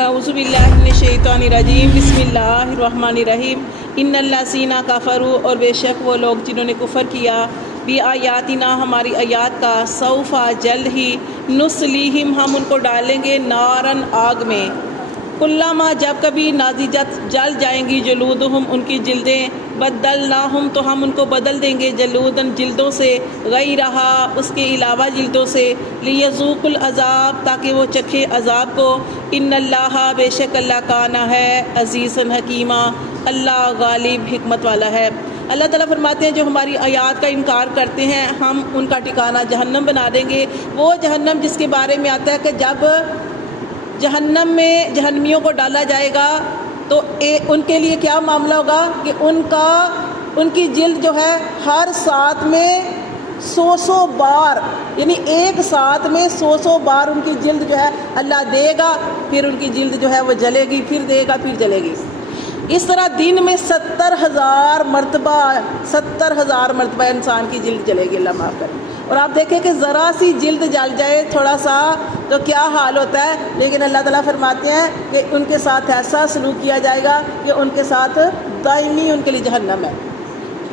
اعوذ باللہ من الشیطان الرجیم بسم اللہ الرحمن الرحیم ان الذین کفروا اور بے شک وہ لوگ جنہوں نے کفر کیا بھی آیاتنا ہماری آیات کا سوف جلد ہی نصلیہم ہم ان کو ڈالیں گے نارن آگ میں کلما جب کبھی ناضجت جل جائیں گی جلودہم ان کی جلدیں بدلناہم تو ہم ان کو بدل دیں گے جلودن جلدوں سے غیرہا اس کے علاوہ جلدوں سے لیذوقوا العذاب تاکہ وہ چکھے عذاب کو ان اللہ بے شک اللہ کانا ہے عزیزاً حکیمہ اللہ غالب حکمت والا ہے۔ اللہ تعالیٰ فرماتے ہیں جو ہماری آیات کا انکار کرتے ہیں ہم ان کا ٹھکانہ جہنم بنا دیں گے، وہ جہنم جس کے بارے میں آتا ہے کہ جب جہنم میں جہنمیوں کو ڈالا جائے گا تو ان کے لیے کیا معاملہ ہوگا کہ ان کی جلد جو ہے ہر ساتھ میں 100 بار، یعنی ایک ساتھ میں 100 بار ان کی جلد جو ہے اللہ دے گا، پھر ان کی جلد جو ہے وہ جلے گی، پھر دے گا، پھر جلے گی۔ اس طرح دن میں 70,000 مرتبہ انسان کی جلد جلے گی، اللہ معاف کرے۔ اور آپ دیکھیں کہ ذرا سی جلد جل جائے تھوڑا سا تو کیا حال ہوتا ہے، لیکن اللہ تعالیٰ فرماتے ہیں کہ ان کے ساتھ ایسا سلوک کیا جائے گا کہ ان کے ساتھ دائمی ان کے لیے جہنم ہے۔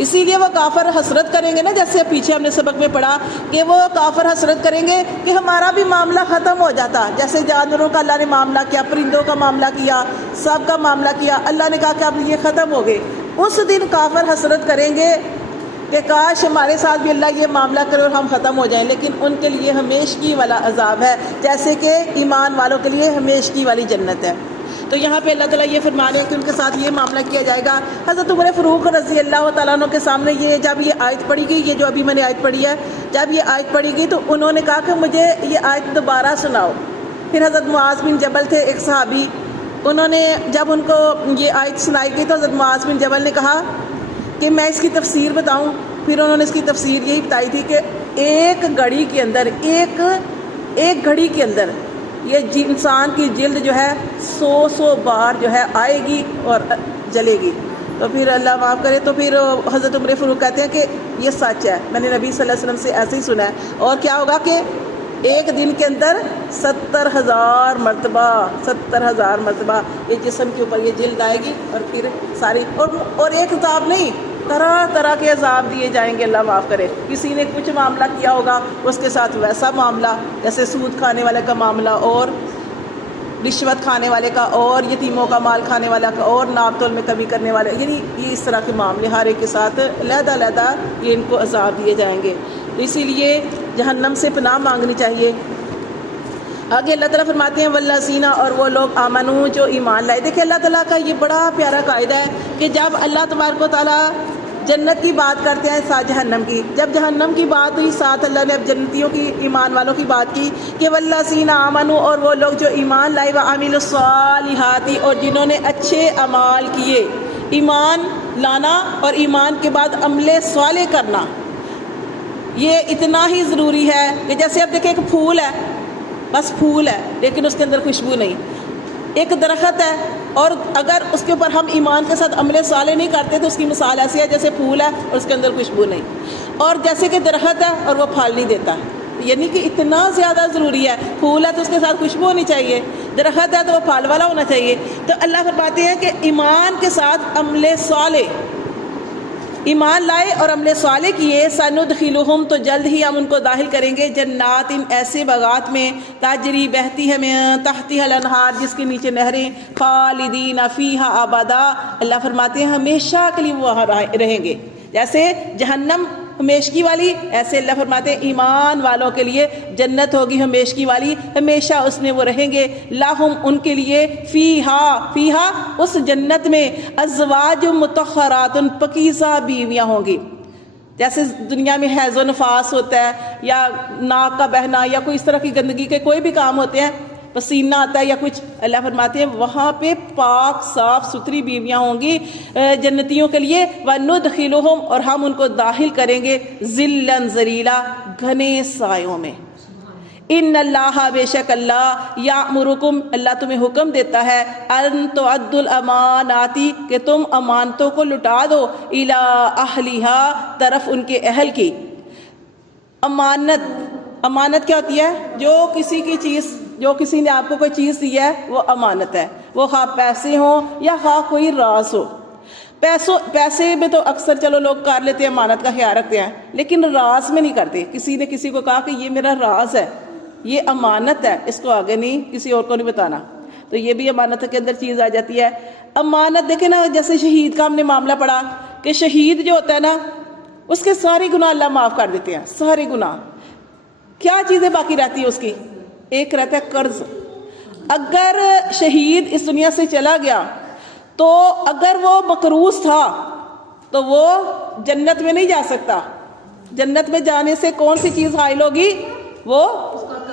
اسی لیے وہ کافر حسرت کریں گے نا، جیسے پیچھے ہم نے سبق میں پڑھا کہ وہ کافر حسرت کریں گے کہ ہمارا بھی معاملہ ختم ہو جاتا، جیسے جانوروں کا اللہ نے معاملہ کیا، پرندوں کا معاملہ کیا، سب کا معاملہ کیا، اللہ نے کہا کہ اب یہ ختم ہو گئے۔ اس دن کافر حسرت کریں گے کہ کاش ہمارے ساتھ بھی اللہ یہ معاملہ کرے اور ہم ختم ہو جائیں، لیکن ان کے لیے ہمیشگی والا عذاب ہے، جیسے کہ ایمان والوں کے لیے ہمیشگی والی جنت ہے۔ تو یہاں پہ اللہ تعالیٰ یہ فرما رہے ہیں کہ ان کے ساتھ یہ معاملہ کیا جائے گا۔ حضرت عمر فاروق رضی اللہ تعالیٰ عنہ کے سامنے جب یہ آیت پڑھی گئی، یہ جو ابھی میں نے آیت پڑھی ہے، جب یہ آیت پڑھی گئی تو انہوں نے کہا کہ مجھے یہ آیت دوبارہ سناؤ۔ پھر حضرت معاذ بن جبل تھے ایک صحابی، انہوں نے جب ان کو یہ آیت سنائی گئی تو حضرت معاذ بن جبل نے کہا کہ میں اس کی تفسیر بتاؤں۔ پھر انہوں نے اس کی تفسیر یہی بتائی تھی کہ ایک گھڑی کے اندر ایک گھڑی کے اندر یہ انسان کی جلد جو ہے 100 بار جو ہے آئے گی اور جلے گی۔ تو پھر اللہ معاف کرے، تو پھر حضرت عمر فاروق کہتے ہیں کہ یہ سچ ہے، میں نے نبی صلی اللہ علیہ وسلم سے ایسے ہی سنا ہے۔ اور کیا ہوگا کہ ایک دن کے اندر 70,000 مرتبہ یہ جسم کے اوپر یہ جلد آئے گی، اور پھر ساری اور ایک عذاب نہیں، طرح طرح کے عذاب دیے جائیں گے، اللہ معاف کرے۔ کسی نے کچھ معاملہ کیا ہوگا اس کے ساتھ ویسا معاملہ، جیسے سود کھانے والے کا معاملہ، اور رشوت کھانے والے کا، اور یتیموں کا مال کھانے والا کا، اور ناپ تول میں کمی کرنے والے، یعنی یہ اس طرح کے معاملے ہر ایک کے ساتھ علیحدہ علیحدہ یہ ان کو عذاب دیے جائیں گے۔ تو اسی لیے جہنم سے پناہ مانگنی چاہیے۔ آگے اللہ تعالیٰ فرماتے ہیں والذین، اور وہ لوگ آمنو جو ایمان لائے۔ دیکھیں اللہ تعالیٰ کا یہ بڑا پیارا قاعدہ ہے کہ جب اللہ تبارک و تعالیٰ جنت کی بات کرتے ہیں ساتھ جہنم کی، جب جہنم کی بات ہوئی ساتھ اللہ نے اب جنتیوں کی، ایمان والوں کی بات کی کہ والذین آمنو، اور وہ لوگ جو ایمان لائے، وعملوا الصالحات، اور جنہوں نے اچھے اعمال کیے۔ ایمان لانا اور ایمان کے بعد عمل صالح کرنا یہ اتنا ہی ضروری ہے کہ جیسے اب دیکھیں ایک پھول ہے، بس پھول ہے لیکن اس کے اندر خوشبو نہیں۔ ایک درخت ہے اور اگر اس کے اوپر ہم ایمان کے ساتھ عمل صالح نہیں کرتے تو اس کی مثال ایسی ہے جیسے پھول ہے اور اس کے اندر خوشبو نہیں، اور جیسے کہ درخت ہے اور وہ پھل نہیں دیتا، یعنی کہ اتنا زیادہ ضروری ہے۔ پھول ہے تو اس کے ساتھ خوشبو ہونی چاہیے، درخت ہے تو وہ پھل والا ہونا چاہیے۔ تو اللہ فرماتے ہیں کہ ایمان کے ساتھ عمل صالح، ایمان لائے اور عمل صالح کیے، سندخلہم تو جلد ہی ہم ان کو داخل کریں گے جنات، ان ایسے باغات میں، تجری بہتی ہے میں تحتها الانہار، جس کے نیچے نہریں، خالدین فیہا ابدا، اللہ فرماتے ہیں ہمیشہ کے لیے وہ وہاں رہیں گے۔ جیسے جہنم ہمیشگی والی، ایسے اللہ فرماتے ہیں ایمان والوں کے لیے جنت ہوگی ہمیشگی والی، ہمیشہ اس میں وہ رہیں گے۔ لہم ان کے لیے فیہا اس جنت میں ازواج مطہرات پاکیزہ بیویاں ہوں گی۔ جیسے دنیا میں حیض و نفاس ہوتا ہے یا ناک کا بہنا یا کوئی اس طرح کی گندگی کے کوئی بھی کام ہوتے ہیں، پسینہ آتا ہے یا کچھ، اللہ فرماتے ہیں وہاں پہ پاک صاف ستھری بیویاں ہوں گی جنتیوں کے لیے۔ وَنُدْخِلُهُمْ اور ہم ان کو داخل کریں گے ذِلًّا ذَلِيلًا گھنے سایوں میں۔ ان اللہ بے شک اللہ یامرکم اللہ تمہیں حکم دیتا ہے ان تؤدوا الامانات کہ تم امانتوں کو لٹا دو الی اہلھا طرف ان کے اہل کی۔ امانت کیا ہوتی ہے؟ جو کسی کی چیز جو کسی نے آپ کو کوئی چیز دی ہے وہ امانت ہے، وہ خواہ پیسے ہوں یا خواہ کوئی راز ہو۔ پیسے میں تو اکثر چلو لوگ کر لیتے ہیں، امانت کا خیال رکھتے ہیں، لیکن راز میں نہیں کرتے۔ کسی نے کسی کو کہا کہ یہ میرا راز ہے، یہ امانت ہے، اس کو آگے نہیں کسی اور کو نہیں بتانا، تو یہ بھی امانت کے اندر چیز آ جاتی ہے۔ امانت دیکھیں نا، جیسے شہید کا ہم نے معاملہ پڑھا کہ شہید جو ہوتا ہے نا اس کے سارے گناہ اللہ معاف کر دیتے ہیں، سارے گناہ۔ کیا چیزیں باقی رہتی ہے اس کی؟ ایک رہتا ہے قرض۔ اگر شہید اس دنیا سے چلا گیا تو اگر وہ مقروض تھا تو وہ جنت میں نہیں جا سکتا۔ جنت میں جانے سے کون سی چیز حائل ہوگی؟ وہ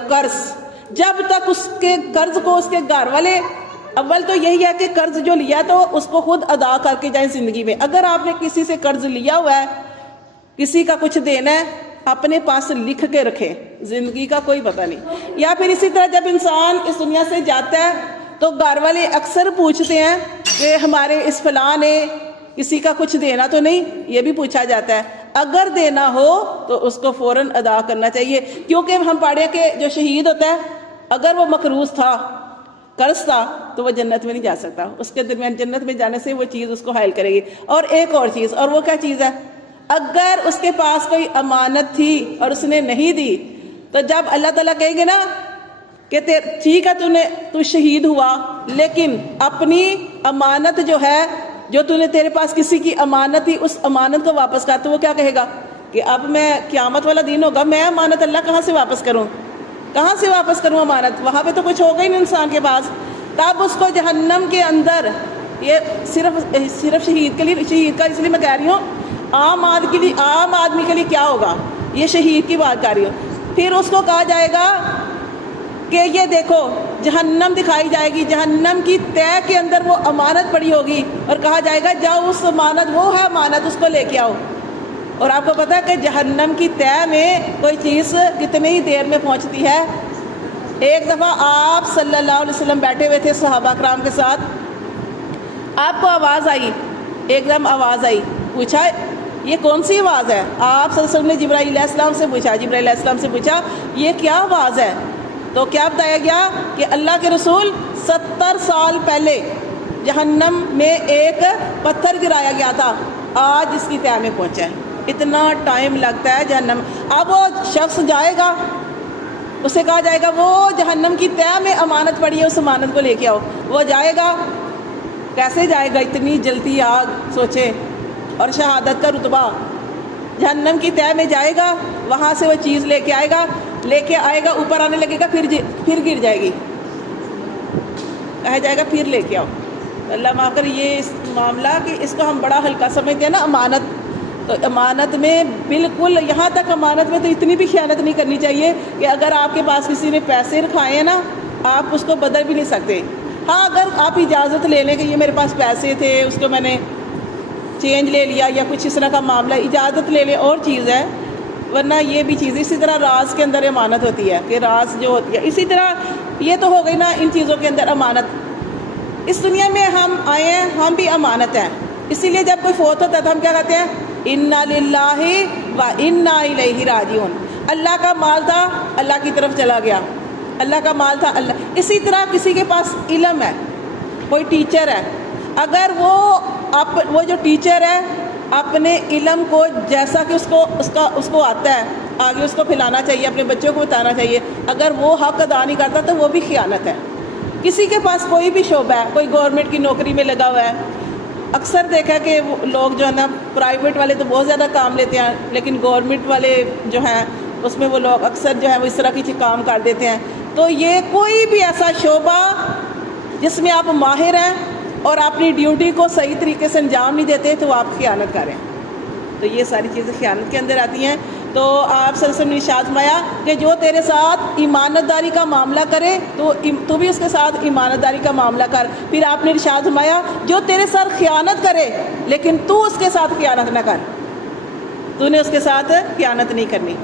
قرض۔ جب تک اس کے قرض کو اس کے گھر والے، اول تو یہی ہے کہ قرض جو لیا تو اس کو خود ادا کر کے جائیں زندگی میں۔ اگر آپ نے کسی سے قرض لیا ہوا ہے، کسی کا کچھ دینا ہے، اپنے پاس لکھ کے رکھیں، زندگی کا کوئی پتہ نہیں۔ یا پھر اسی طرح جب انسان اس دنیا سے جاتا ہے تو گھر والے اکثر پوچھتے ہیں کہ ہمارے اس فلاں نے کسی کا کچھ دینا تو نہیں، یہ بھی پوچھا جاتا ہے۔ اگر دینا ہو تو اس کو فوراً ادا کرنا چاہیے، کیونکہ ہم پڑھے کہ جو شہید ہوتا ہے اگر وہ مقروض تھا، قرض تھا، تو وہ جنت میں نہیں جا سکتا۔ اس کے درمیان جنت میں جانے سے وہ چیز اس کو حائل کرے گی۔ اور ایک اور چیز، اور وہ کیا چیز ہے؟ اگر اس کے پاس کوئی امانت تھی اور اس نے نہیں دی، تو جب اللہ تعالیٰ کہیں گے نا کہ ٹھیک ہے تو شہید ہوا، لیکن اپنی امانت جو ہے، جو تیرے پاس کسی کی امانت تھی، اس امانت کو واپس کر، تو وہ کیا کہے گا کہ اب میں قیامت والا دن ہوگا، میں امانت اللہ کہاں سے واپس کروں؟ کہاں سے واپس کروں امانت؟ وہاں پہ تو کچھ ہوگا ہی نہیں انسان کے پاس۔ تب اس کو جہنم کے اندر، یہ صرف شہید کے لیے، شہید کا اس لیے میں کہہ رہی ہوں، عام آدمی کے لیے کیا ہوگا، یہ شہید کی بات کر رہی ہوں۔ پھر اس کو کہا جائے گا کہ یہ دیکھو جہنم دکھائی جائے گی، جہنم کی تہ کے اندر وہ امانت پڑی ہوگی، اور کہا جائے گا جاؤ اس امانت، وہ ہے امانت، اس کو لے کے آؤ۔ اور آپ کو پتہ ہے کہ جہنم کی تہ میں کوئی چیز کتنی دیر میں پہنچتی ہے؟ ایک دفعہ آپ صلی اللہ علیہ وسلم بیٹھے ہوئے تھے صحابہ کرام کے ساتھ، آپ کو آواز آئی، ایک دم آواز آئی، پوچھا یہ کون سی آواز ہے؟ آپ صلی اللہ علیہ وسلم نے جبرائیل علیہ السلام سے پوچھا، جبرائیل علیہ السلام سے پوچھا یہ کیا آواز ہے؟ تو کیا بتایا گیا کہ اللہ کے رسول 70 سال پہلے جہنم میں ایک پتھر گرایا گیا تھا، آج اس کی تہ میں پہنچا ہے۔ اتنا ٹائم لگتا ہے جہنم۔ اب وہ شخص جائے گا، اسے کہا جائے گا وہ جہنم کی تہ میں امانت پڑی ہے، اس امانت کو لے کے آؤ۔ وہ جائے گا، کیسے جائے گا؟ اتنی جلتی آگ سوچے، اور شہادت کا رتبہ، جہنم کی تہ میں جائے گا، وہاں سے وہ چیز لے کے آئے گا، اوپر آنے لگے گا، پھر گر جائے گی، کہا جائے گا پھر لے کے آؤ۔ اللہ معاف کرے، یہ اس معاملہ کہ اس کو ہم بڑا ہلکا سمجھتے ہیں نا، امانت۔ تو امانت میں بالکل، یہاں تک امانت میں تو اتنی بھی خیانت نہیں کرنی چاہیے کہ اگر آپ کے پاس کسی نے پیسے رکھائے ہیں نا، آپ اس کو بدل بھی نہیں سکتے۔ ہاں، اگر آپ اجازت لے لیں کہ یہ میرے پاس پیسے تھے، اس کو میں نے چینج لے لیا یا کچھ اس طرح کا معاملہ، اجازت لے لیں اور چیز ہے، ورنہ یہ بھی چیز۔ اسی طرح راز کے اندر امانت ہوتی ہے کہ راز جو ہوتی ہے، اسی طرح یہ تو ہو گئی نا ان چیزوں کے اندر امانت۔ اس دنیا میں ہم آئے ہیں، ہم بھی امانت ہیں، اسی لیے جب کوئی فوت ہوتا ہے تو ہم کیا کہتے ہیں؟ انا للہ و انا الیہ راجعون۔ اللہ کا مال تھا، اللہ کی طرف چلا گیا، اللہ کا مال تھا اللہ۔ اسی طرح کسی کے پاس علم ہے، کوئی ٹیچر ہے، اگر وہ جو ٹیچر ہے اپنے علم کو جیسا کہ اس کو آتا ہے آگے اس کو پھیلانا چاہیے، اپنے بچوں کو بتانا چاہیے، اگر وہ حق ادا نہیں کرتا تو وہ بھی خیانت ہے۔ کسی کے پاس کوئی بھی شعبہ ہے، کوئی گورنمنٹ کی نوکری میں لگا ہوا ہے، اکثر دیکھا کہ لوگ جو ہے نا، پرائیویٹ والے تو بہت زیادہ کام لیتے ہیں، لیکن گورنمنٹ والے جو ہیں اس میں وہ لوگ اکثر جو ہے وہ اس طرح کی کام کر دیتے ہیں۔ تو یہ کوئی بھی ایسا شعبہ جس میں آپ ماہر ہیں اور اپنی ڈیوٹی کو صحیح طریقے سے انجام نہیں دیتے تو آپ خیانت کریں، تو یہ ساری چیزیں خیانت کے اندر آتی ہیں۔ تو آپ صلی اللہ علیہ وسلم نے ارشاد فرمایا کہ جو تیرے ساتھ ایمانت داری کا معاملہ کرے تو بھی اس کے ساتھ ایمانت داری کا معاملہ کر۔ پھر آپ نے ارشاد فرمایا جو تیرے ساتھ خیانت کرے لیکن تو اس کے ساتھ خیانت نہ کر، تو نے اس کے ساتھ خیانت نہیں کرنی۔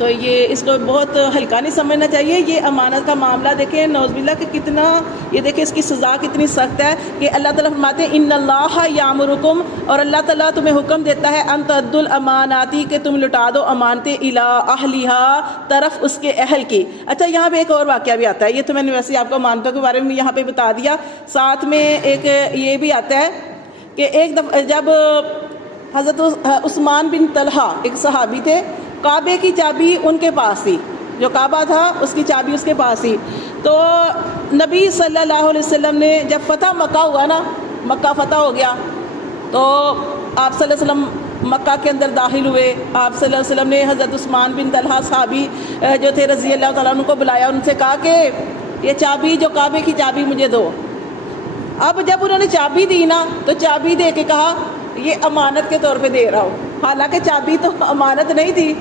تو یہ اس کو بہت ہلکا نہیں سمجھنا چاہیے. یہ امانت کا معاملہ دیکھیں نعوذ باللہ کہ کتنا، یہ دیکھیں اس کی سزا کتنی سخت ہے کہ اللہ تعالیٰ فرماتے ہیں ان اللہ یامرکم، اور اللہ تعالیٰ تمہیں حکم دیتا ہے ان تؤدوا الاماناتی کہ تم لٹا دو امانتیں الی اہلیہا طرف اس کے اہل کی. اچھا یہاں پہ ایک اور واقعہ بھی آتا ہے، یہ تو میں نے ویسے آپ کو امانتوں کے بارے میں یہاں پہ بتا دیا، ساتھ میں ایک یہ بھی آتا ہے کہ ایک دفعہ جب حضرت عثمان بن طلحہ ایک صحابی تھے، کعبے کی چابی ان کے پاس تھی، جو کعبہ تھا اس کی چابی اس کے پاس تھی. تو نبی صلی اللہ علیہ وسلم نے جب فتح مکہ ہوا نا، مکہ فتح ہو گیا، تو آپ صلی اللہ علیہ وسلم مکہ کے اندر داخل ہوئے. آپ صلی اللہ علیہ وسلم نے حضرت عثمان بن طلحہ صحابی جو تھے رضی اللہ تعالیٰ عنہ کو بلایا، ان سے کہا کہ یہ چابی جو کعبے کی چابی مجھے دو. اب جب انہوں نے چابی دی نا تو چابی دے کے کہا یہ امانت کے طور پہ دے رہا ہوں. حالانکہ چابی تو امانت نہیں تھی،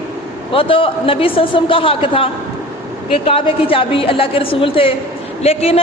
وہ تو نبی صلی اللہ علیہ وسلم کا حق تھا کہ کعبے کی چابی اللہ کے رسول تھے. لیکن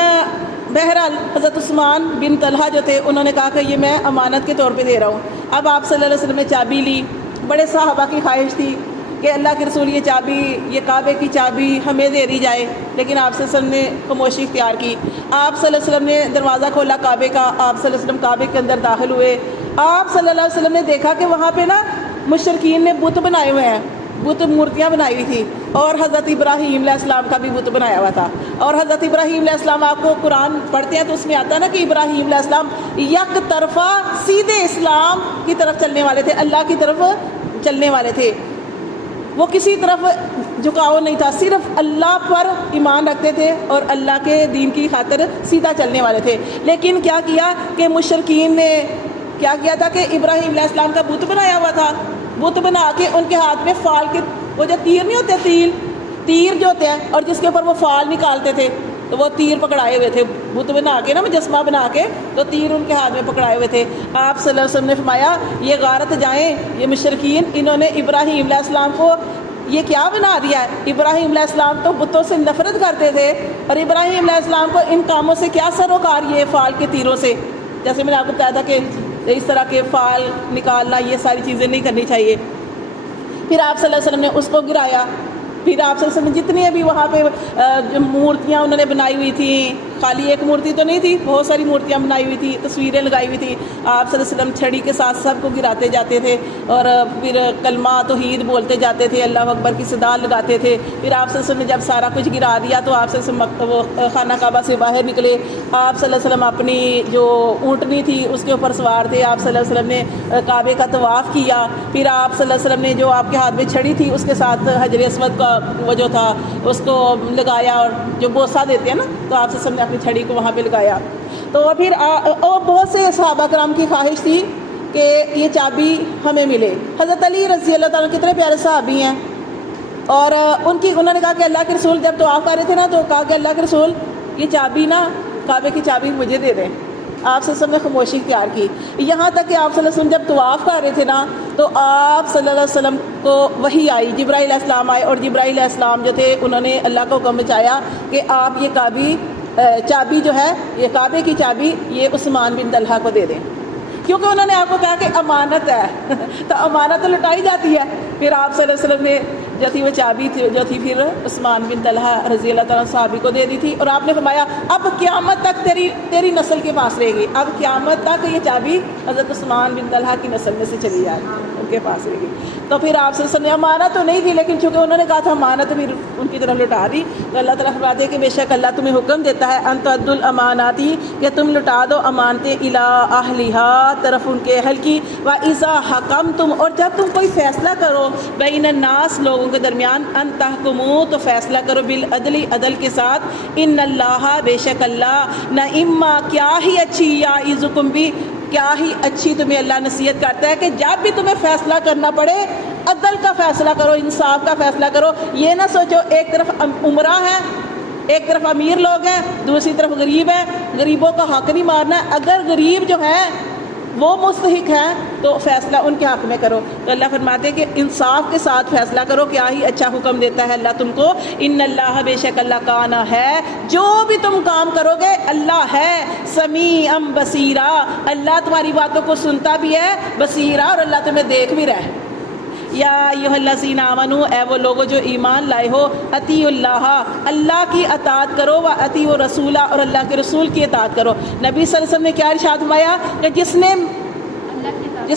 بہرحال حضرت عثمان بن طلحہ جو تھے انہوں نے کہا کہ یہ میں امانت کے طور پہ دے رہا ہوں. اب آپ صلی اللہ علیہ وسلم نے چابی لی. بڑے صحابہ کی خواہش تھی کہ اللہ کے رسول یہ چابی، یہ کعبے کی چابی ہمیں دے دی جائے، لیکن آپ صلی اللہ علیہ وسلم نے خاموشی اختیار کی. آپ صلی اللہ علیہ وسلم نے دروازہ کھولا کعبے کا، آپ صلی اللہ علیہ وسلم کعبے کے اندر داخل ہوئے. آپ صلی اللہ علیہ وسلم نے دیکھا کہ وہاں پہ نا مشرکین نے بت بنائے ہوئے ہیں، بت مورتیاں بنائی ہوئی تھی، اور حضرت ابراہیم علیہ السلام کا بھی بت بنایا ہوا تھا. اور حضرت ابراہیم علیہ السلام آپ کو قرآن پڑھتے ہیں تو اس میں آتا ہے نا کہ ابراہیم علیہ السلام یک طرفہ سیدھے اسلام کی طرف چلنے والے تھے، اللہ کی طرف چلنے والے تھے. وہ کسی طرف جھکاؤ نہیں تھا، صرف اللہ پر ایمان رکھتے تھے اور اللہ کے دین کی خاطر سیدھا چلنے والے تھے. لیکن کیا کیا کہ مشرکین نے کیا کیا تھا کہ ابراہیم علیہ السلام کا بت بنایا ہوا تھا. بت بنا کے ان کے ہاتھ میں فال کے وہ جو تیر نہیں ہوتے، تیر جو ہوتے ہیں، اور جس کے اوپر وہ فال نکالتے تھے تو وہ تیر پکڑائے ہوئے تھے. بت بنا کے نا مجسمہ بنا کے تو تیر ان کے ہاتھ میں پکڑائے ہوئے تھے. آپ صلی اللہ علیہ وسلم نے فرمایا یہ غارت جائیں، یہ مشرکین انہوں نے ابراہیم علیہ السلام کو یہ کیا بنا دیا ہے. ابراہیم علیہ السلام تو بتوں سے نفرت کرتے تھے، اور ابراہیم علیہ السلام کو ان کاموں سے کیا سروکار، یہ فال کے تیروں سے. جیسے میں نے آپ کو بتایا تھا کہ اس طرح کے فال نکالنا یہ ساری چیزیں نہیں کرنی چاہیے. پھر آپ صلی اللہ علیہ وسلم نے اس کو گرایا. پھر آپ صلی اللہ علیہ وسلم جتنی بھی وہاں پہ جو مورتیاں انہوں نے بنائی ہوئی تھیں، خالی ایک مورتی تو نہیں تھی، بہت ساری مورتیاں بنائی ہوئی تھی، تصویریں لگائی ہوئی تھی. آپ صلی اللہ علیہ وسلم چھڑی کے ساتھ سب کو گراتے جاتے تھے، اور پھر کلمہ توحید بولتے جاتے تھے، اللہ اکبر کی صدا لگاتے تھے. پھر آپ صلی اللہ علیہ وسلم نے جب سارا کچھ گرا دیا تو آپ صلی اللہ علیہ وسلم وہ خانہ کعبہ سے باہر نکلے. آپ صلی اللہ علیہ وسلم اپنی جو اونٹنی تھی اس کے اوپر سوار تھے. آپ صلی اللہ علیہ وسلم نے کعبے کا طواف کیا. پھر آپ صلی اللہ علیہ وسلم نے جو آپ کے ہاتھ میں چھڑی تھی اس کے ساتھ حجر اسود کا وہ جو تھا اس کو لگایا، اور جو بوسہ دیتے ہیں نا تو آپ صلی اللہ علیہ وسلم نے اپنی چھڑی کو وہاں پہ لگایا. تو پھر اور بہت سے صحابہ کرام کی خواہش تھی کہ یہ چابی ہمیں ملے. حضرت علی رضی اللہ تعالیٰ کتنے پیارے صحابی ہیں، اور انہوں نے کہا کہ اللہ کے رسول جب طواف کر رہے تھے نا تو کہا کہ اللہ کے رسول یہ چابی نا کعبے کی چابی مجھے دے دیں. آپ صلی اللہ علیہ وسلم نے خاموشی اختیار کی. یہاں تک کہ آپ صلی اللہ علیہ وسلم جب طواف کر رہے تھے نا تو آپ صلی اللہ علیہ وسلم کو وحی آئی، جبرائیل علیہ السلام آئے، اور جبرائیل علیہ السلام جو تھے انہوں نے اللہ کو حکم بچایا کہ آپ یہ چابی جو ہے، یہ کعبے کی چابی یہ عثمان بن طلحہ کو دے دیں، کیونکہ انہوں نے آپ کو کہا کہ امانت ہے تو امانت تو لٹائی جاتی ہے. پھر آپ صلی اللہ علیہ وسلم نے جو تھی وہ چابی تھی جو تھی پھر عثمان بن طلحہ رضی اللہ تعالیٰ صحابی کو دے دی تھی. اور آپ نے فرمایا اب قیامت تک تیری نسل کے پاس رہے گی، اب قیامت تک یہ چابی حضرت عثمان بن طلحہ کی نسل میں سے چلی جائے گی، ان کے پاس رہے گی. تو پھر آپ سے نے امانت تو نہیں تھی، لیکن چونکہ انہوں نے کہا تھا امانت پھر ان کی طرف لٹا دی. تو اللہ تعالیٰ فرماتے ہیں کہ بے شک اللہ تمہیں حکم دیتا ہے ان تؤدوا الاماناتی کہ تم لٹا دو امانتیں الی اہلیہا طرف ان کے اہل کی. واذا حکمتم اور جب تم کوئی فیصلہ کرو بین الناس لوگوں کے درمیان ان تحکموا تو فیصلہ کرو بالعدل عدل کے ساتھ. ان اللہ بے شک اللہ نعما کیا ہی اچھی یعظکم بھی کیا ہی اچھی تمہیں اللہ نصیحت کرتا ہے کہ جب بھی تمہیں فیصلہ کرنا پڑے عدل کا فیصلہ کرو، انصاف کا فیصلہ کرو. یہ نہ سوچو ایک طرف عمرہ ہیں، ایک طرف امیر لوگ ہیں، دوسری طرف غریب ہیں، غریبوں کا حق نہیں مارنا. اگر غریب جو ہیں وہ مستحق ہیں تو فیصلہ ان کے حق میں کرو. تو اللہ فرماتے ہیں کہ انصاف کے ساتھ فیصلہ کرو، کیا ہی اچھا حکم دیتا ہے اللہ تم کو. ان اللہ بے شک اللہ کانا ہے، جو بھی تم کام کرو گے اللہ ہے سمیعا بصیرا، اللہ تمہاری باتوں کو سنتا بھی ہے، بصیرا اور اللہ تمہیں دیکھ بھی رہا ہے. یا ایھا الذین آمنو، اے وہ لوگو جو ایمان لائے ہو، اطیعوا اللہ، اللہ کی اطاعت کرو، و اطیعوا الرسول، اور اللہ کے رسول کی اطاعت کرو۔ نبی صلی اللہ علیہ وسلم نے کیا ارشاد فرمایا کہ جس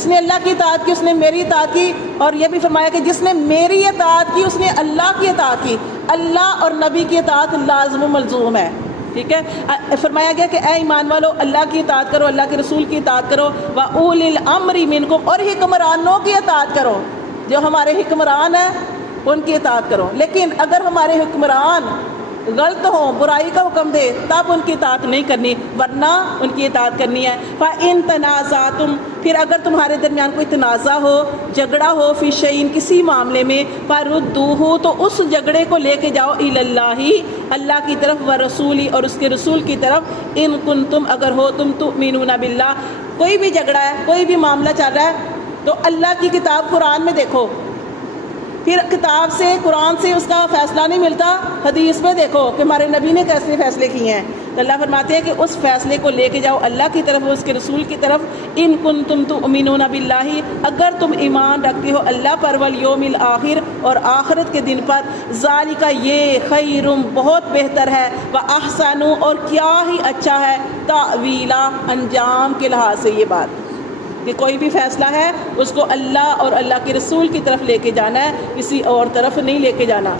نے اللہ کی اطاعت کی اس نے میری اطاعت کی، اور یہ بھی فرمایا کہ جس نے میری اطاعت کی اس نے اللہ کی اطاعت کی۔ اللہ اور نبی کی اطاعت لازم و ملزوم ہے، ٹھیک ہے۔ فرمایا گیا کہ اے ایمان والو اللہ کی اطاعت کرو، اللہ کے رسول کی اطاعت کرو، وَأُولِي الْأَمْرِ مِنْكُمْ، اور حکمرانوں کی اطاعت کرو، جو ہمارے حکمران ہیں ان کی اطاعت کرو۔ لیکن اگر ہمارے حکمران غلط ہوں، برائی کا حکم دے، تب ان کی اطاعت نہیں کرنی، ورنہ ان کی اطاعت کرنی ہے۔ فَإِن تَنَازَعْتُمْ، پھر اگر تمہارے درمیان کوئی تنازع ہو، جھگڑا ہو، فی شیء، کسی معاملے میں، فَرُدُّوهُ، تو اس جھگڑے کو لے کے جاؤ الی اللہ، اللہ کی طرف، ورسولی، اور اس کے رسول کی طرف، ان کنتم، اگر ہو تم تؤمنون باللہ۔ کوئی بھی جھگڑا ہے، کوئی بھی معاملہ چل رہا ہے تو اللہ کی کتاب قرآن میں دیکھو، پھر کتاب سے قرآن سے اس کا فیصلہ نہیں ملتا، حدیث میں دیکھو کہ ہمارے نبی نے کیسے فیصلے کیے ہیں۔ تو اللہ فرماتے ہیں کہ اس فیصلے کو لے کے جاؤ اللہ کی طرف، اس کے رسول کی طرف، ان کنتم تؤمنون باللہ، اگر تم ایمان رکھتے ہو اللہ پر، والیوم الآخر، اور آخرت کے دن پر، ذالک، یہ، خیر، بہت بہتر ہے، واحسن، اور کیا ہی اچھا ہے، تأویلا، انجام کے لحاظ سے یہ بات کہ کوئی بھی فیصلہ ہے اس کو اللہ اور اللہ کے رسول کی طرف لے کے جانا ہے، کسی اور طرف نہیں لے کے جانا۔